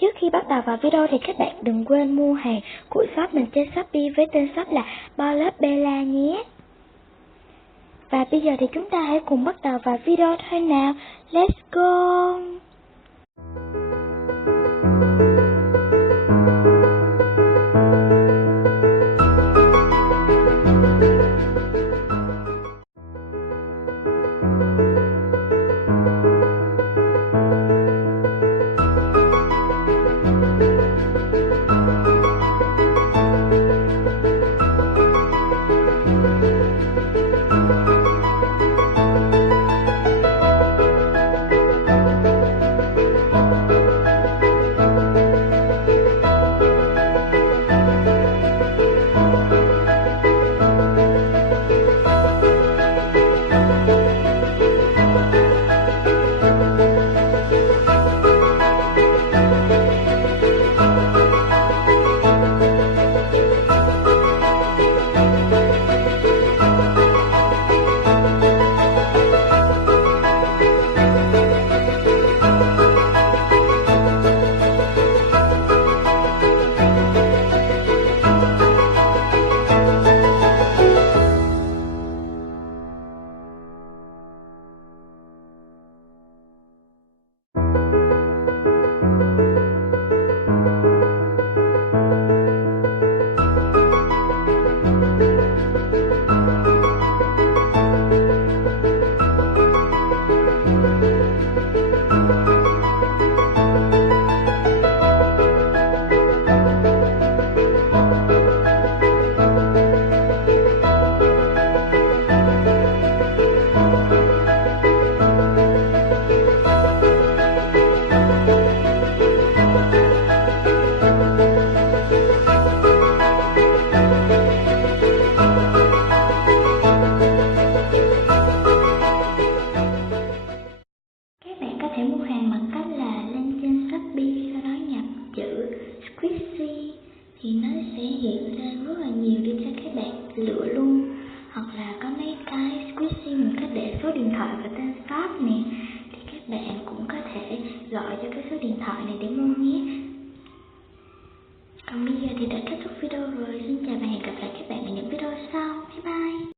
Trước khi bắt đầu vào video thì các bạn đừng quên mua hàng của shop mình trên Shopee với tên shop là Bella nhé. Và bây giờ thì chúng ta hãy cùng bắt đầu vào video thôi nào. Let's go! Mua hàng bằng cách là lên trên Shopee, sau đó nhập chữ Squishy thì nó sẽ hiện ra rất là nhiều để cho các bạn lựa luôn. Hoặc là có mấy cái Squishy mình có để số điện thoại và tên shop nè, thì các bạn cũng có thể gọi cho cái số điện thoại này để mua nhé. Còn bây giờ thì đã kết thúc video rồi, xin chào và hẹn gặp lại các bạn ở những video sau. Bye bye.